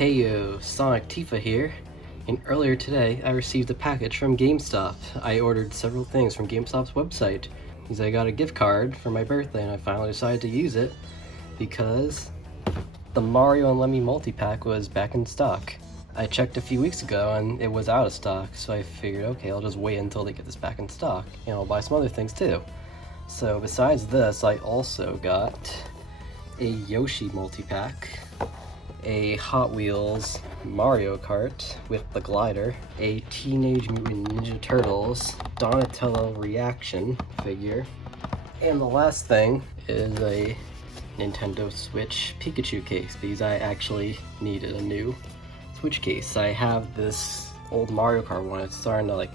Hey yo, SonicTifa here, and earlier today I received a package from GameStop. I ordered several things from GameStop's website because I got a gift card for my birthday and I finally decided to use it because the Mario and Lemmy Multi-Pack was back in stock. I checked a few weeks ago and it was out of stock, so I figured, okay, I'll just wait until they get this back in stock and I'll buy some other things too. So besides this, I also got a Yoshi Multi-Pack, a Hot Wheels Mario Kart with the glider, a Teenage Mutant Ninja Turtles Donatello reaction figure, and the last thing is a Nintendo Switch Pikachu case because I actually needed a new Switch case. I have this old Mario Kart one. It's starting to like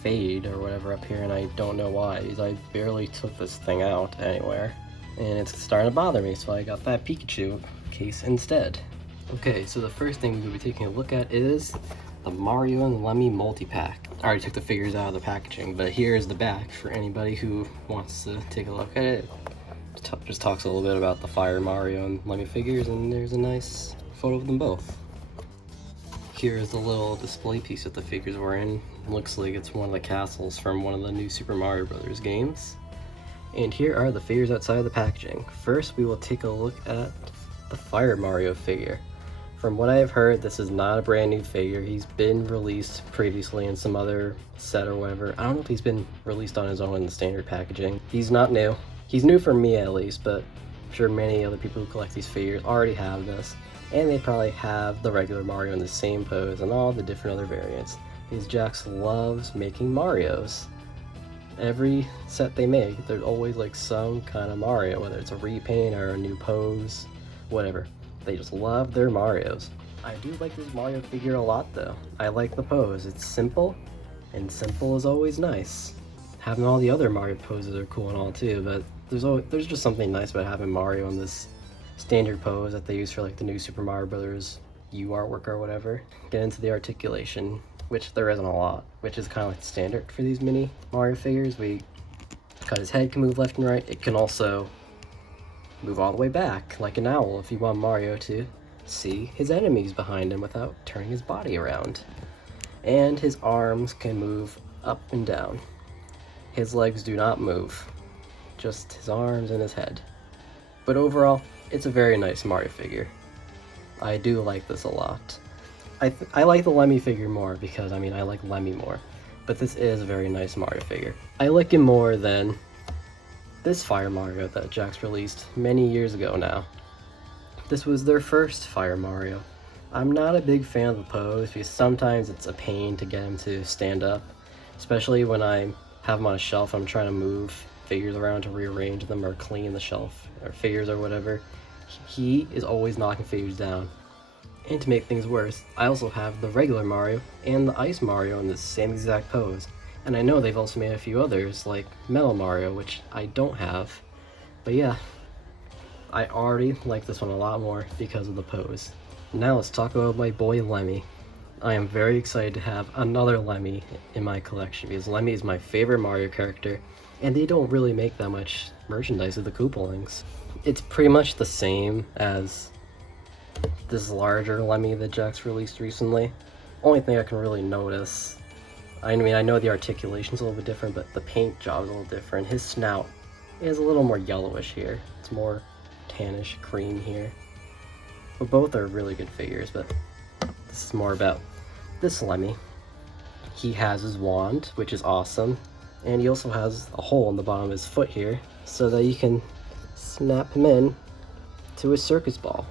fade or whatever up here and I don't know why because I barely took this thing out anywhere and it's starting to bother me, so I got that Pikachu case instead. Okay, so the first thing we'll be taking a look at is the Mario and Lemmy Multi-Pack. I already took the figures out of the packaging, but here's the back for anybody who wants to take a look at it. Just talks a little bit about the Fire Mario and Lemmy figures, and there's a nice photo of them both. Here's the little display piece that the figures were in. Looks like it's one of the castles from one of the new Super Mario Brothers games. And here are the figures outside of the packaging. First, we will take a look at the Fire Mario figure. From what I have heard, this is not a brand new figure. He's been released previously in some other set or whatever. I don't know if he's been released on his own in the standard packaging. He's not new. He's new for me at least, but I'm sure many other people who collect these figures already have this. And they probably have the regular Mario in the same pose and all the different other variants. Because Jax loves making Marios. Every set they make, there's always like some kind of Mario, whether it's a repaint or a new pose, whatever. They just love their Marios. I do like this Mario figure a lot though. I like the pose. It's simple, and simple is always nice. Having all the other Mario poses are cool and all too, but there's just something nice about having Mario in this standard pose that they use for like the new Super Mario Brothers U artwork or whatever. Get into the articulation, which there isn't a lot, which is kind of like the standard for these mini Mario figures. Cut his head can move left and right. It can also move all the way back, like an owl, if you want Mario to see his enemies behind him without turning his body around. And his arms can move up and down. His legs do not move, just his arms and his head. But overall, it's a very nice Mario figure. I do like this a lot. I like the Lemmy figure more because, I like Lemmy more, but this is a very nice Mario figure. I like him more than this Fire Mario that Jax released many years ago now. This was their first Fire Mario. I'm not a big fan of the pose because sometimes it's a pain to get him to stand up, especially when I have him on a shelf and I'm trying to move figures around to rearrange them or clean the shelf or figures or whatever. He is always knocking figures down. And to make things worse, I also have the regular Mario and the Ice Mario in the same exact pose. And I know they've also made a few others, like Metal Mario, which I don't have. But yeah, I already like this one a lot more because of the pose. Now let's talk about my boy Lemmy. I am very excited to have another Lemmy in my collection because Lemmy is my favorite Mario character, and they don't really make that much merchandise of the Koopalings. It's pretty much the same as this larger Lemmy that Jax released recently. Only thing I can really notice, I know the articulation's a little bit different, but the paint job is a little different. His snout is a little more yellowish here. It's more tannish green here. But both are really good figures, but this is more about this Lemmy. He has his wand, which is awesome, and he also has a hole in the bottom of his foot here so that you can snap him in to a circus ball.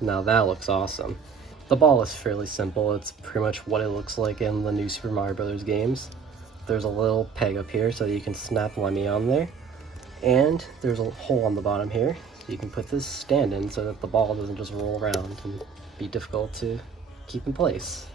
Now that looks awesome. The ball is fairly simple. It's pretty much what it looks like in the new Super Mario Brothers games. There's a little peg up here so that you can snap Lemmy on there. And there's a hole on the bottom here so you can put this stand in so that the ball doesn't just roll around and be difficult to keep in place.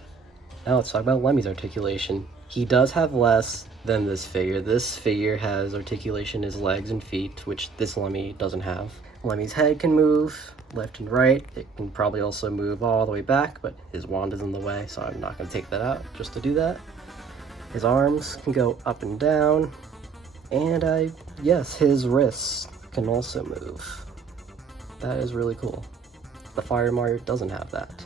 Now let's talk about Lemmy's articulation. He does have less than this figure. This figure has articulation in his legs and feet, which this Lemmy doesn't have. Lemmy's head can move left and right. It can probably also move all the way back, but his wand is in the way, so I'm not going to take that out just to do that. His arms can go up and down, and yes, his wrists can also move. That is really cool. The Fire Mario doesn't have that.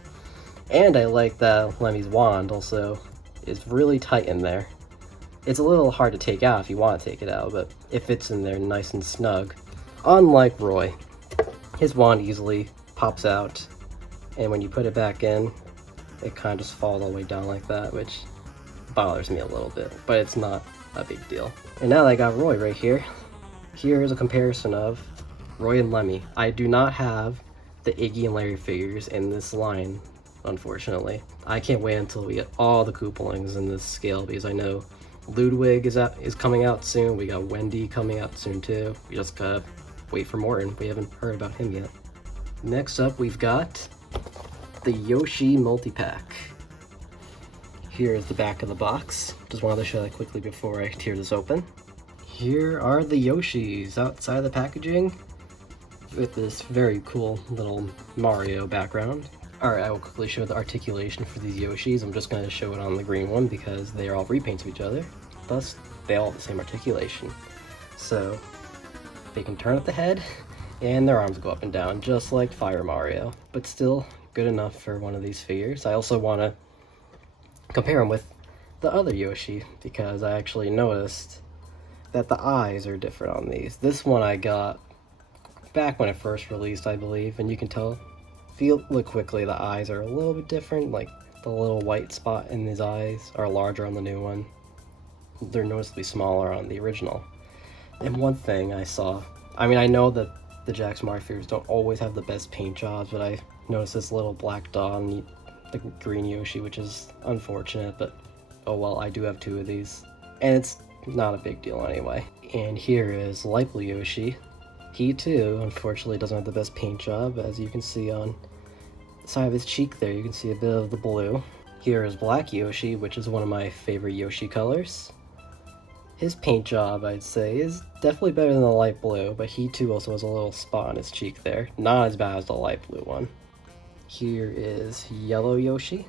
And I like that Lemmy's wand also is really tight in there. It's a little hard to take out if you want to take it out, but it fits in there nice and snug. Unlike Roy, his wand easily pops out, and when you put it back in, it kind of just falls all the way down like that, which bothers me a little bit, but it's not a big deal. And now that I got Roy right here, here is a comparison of Roy and Lemmy. I do not have the Iggy and Larry figures in this line, unfortunately. I can't wait until we get all the Koopalings in this scale, because I know Ludwig is coming out soon. We got Wendy coming out soon too. We just gotta wait for Morton. We haven't heard about him yet. Next up, we've got the Yoshi Multipack. Here is the back of the box. Just wanted to show that quickly before I tear this open. Here are the Yoshis outside the packaging with this very cool little Mario background. Alright, I will quickly show the articulation for these Yoshis. I'm just going to show it on the green one because they are all repaints of each other. Thus, they all have the same articulation. So, they can turn at the head, and their arms go up and down, just like Fire Mario. But still, good enough for one of these figures. I also want to compare them with the other Yoshi, because I actually noticed that the eyes are different on these. This one I got back when it first released, I believe, and you can tell, look quickly, the eyes are a little bit different, like the little white spot in his eyes are larger on the new one. They're noticeably smaller on the original. And one thing I saw, I mean, I know that the Jackson Mario figures don't always have the best paint jobs, but I noticed this little black dot on the green Yoshi, which is unfortunate, but oh well, I do have two of these. And it's not a big deal anyway. And here is Lipo Yoshi. He too, unfortunately, doesn't have the best paint job. As you can see on the side of his cheek there, you can see a bit of the blue. Here is Black Yoshi, which is one of my favorite Yoshi colors. His paint job, I'd say, is definitely better than the light blue, but he too also has a little spot on his cheek there. Not as bad as the light blue one. Here is Yellow Yoshi.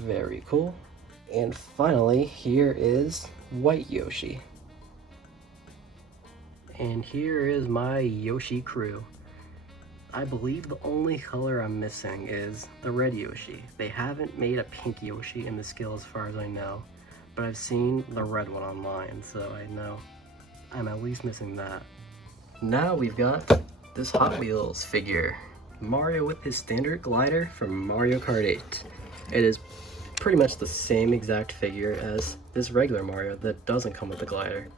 Very cool. And finally, here is White Yoshi. And here is my Yoshi crew. I believe the only color I'm missing is the red Yoshi. They haven't made a pink Yoshi in the scale as far as I know, but I've seen the red one online, so I know I'm at least missing that. Now we've got this Hot Wheels figure. Mario with his standard glider from Mario Kart 8. It is pretty much the same exact figure as this regular Mario that doesn't come with the glider.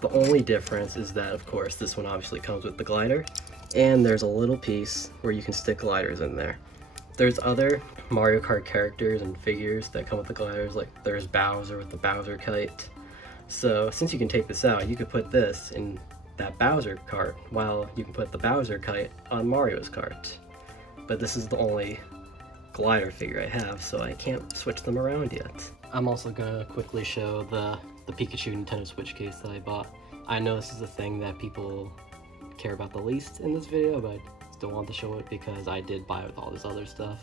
The only difference is that, of course, this one obviously comes with the glider, and there's a little piece where you can stick gliders in there. There's other Mario Kart characters and figures that come with the gliders, like there's Bowser with the Bowser kite. So since you can take this out, you could put this in that Bowser cart, while you can put the Bowser kite on Mario's cart. But this is the only glider figure I have, so I can't switch them around yet. I'm also gonna quickly show the Pikachu Nintendo Switch case that I bought. I know this is the thing that people care about the least in this video, but I still want to show it because I did buy it with all this other stuff.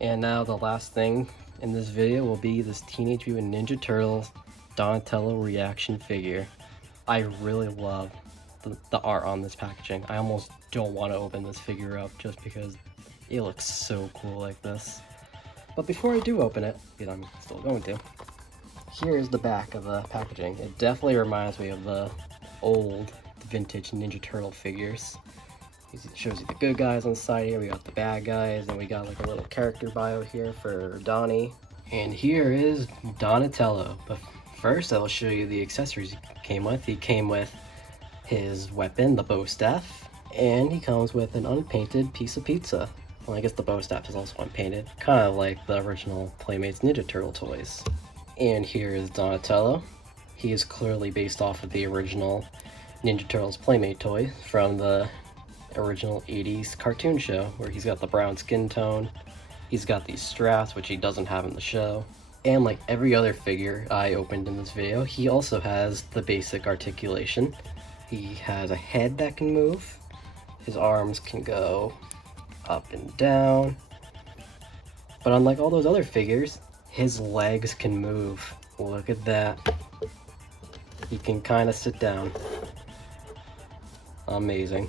And now the last thing in this video will be this Teenage Mutant Ninja Turtles Donatello reaction figure. I really love the art on this packaging. I almost don't want to open this figure up just because it looks so cool like this. But before I do open it, because I'm still going to, here's the back of the packaging. It definitely reminds me of the old vintage Ninja Turtle figures. It shows you the good guys on the side here, we got the bad guys, and we got like a little character bio here for Donnie. And here is Donatello. But first I will show you the accessories he came with. He came with his weapon, the bow staff, and he comes with an unpainted piece of pizza. Well, I guess the bow staff is also unpainted, kind of like the original Playmates Ninja Turtle toys. And here is Donatello. He is clearly based off of the original Ninja Turtles Playmate toy from the original 80s cartoon show, where he's got the brown skin tone, he's got these straps, which he doesn't have in the show, and like every other figure I opened in this video, he also has the basic articulation. He has a head that can move, his arms can go up and down, but unlike all those other figures, his legs can move. Look at that. He can kind of sit down. Amazing.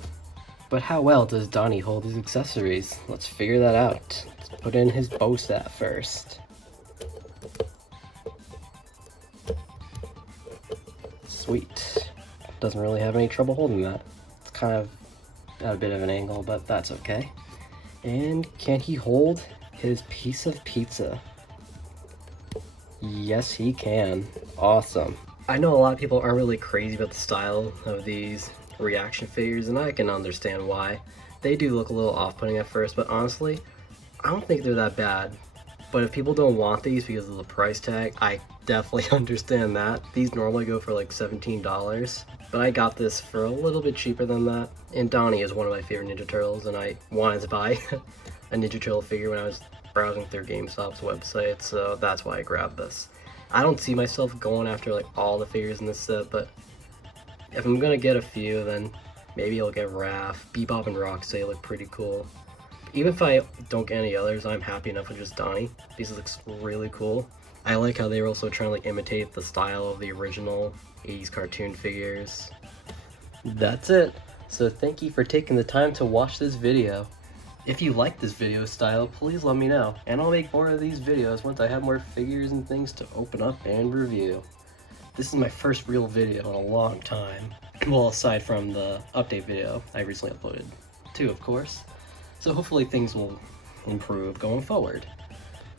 But how well does Donnie hold his accessories? Let's figure that out. Let's put in his bow staff first. Sweet. Doesn't really have any trouble holding that. It's kind of at a bit of an angle, but that's okay. And can he hold his piece of pizza? Yes, he can. Awesome. I know a lot of people aren't really crazy about the style of these reaction figures, and I can understand why. They do look a little off-putting at first, but honestly, I don't think they're that bad. But if people don't want these because of the price tag, I definitely understand that. These normally go for like $17, but I got this for a little bit cheaper than that. And Donnie is one of my favorite Ninja Turtles, and I wanted to buy a Ninja Turtle figure when I was browsing through GameStop's website, so that's why I grabbed this. I don't see myself going after like all the figures in this set, but if I'm gonna get a few, then maybe I'll get Raph. Bebop and Rocksteady look pretty cool. Even if I don't get any others, I'm happy enough with just Donnie. This looks really cool. I like how they were also trying to like imitate the style of the original 80s cartoon figures. That's it. So thank you for taking the time to watch this video. If you like this video style, please let me know, and I'll make more of these videos once I have more figures and things to open up and review. This is my first real video in a long time. Well, aside from the update video I recently uploaded too, of course. So hopefully things will improve going forward.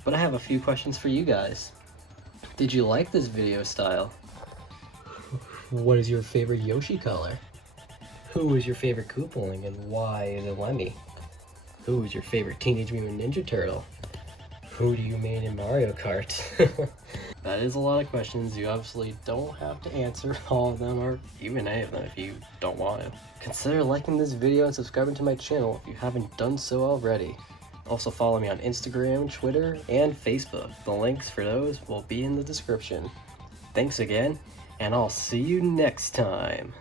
But I have a few questions for you guys. Did you like this video style? What is your favorite Yoshi color? Who is your favorite Koopaling and why is it Lemmy? Who is your favorite Teenage Mutant Ninja Turtle? Who do you main in Mario Kart? That is a lot of questions. You obviously don't have to answer all of them, or even any of them if you don't want to. Consider liking this video and subscribing to my channel if you haven't done so already. Also follow me on Instagram, Twitter, and Facebook. The links for those will be in the description. Thanks again, and I'll see you next time.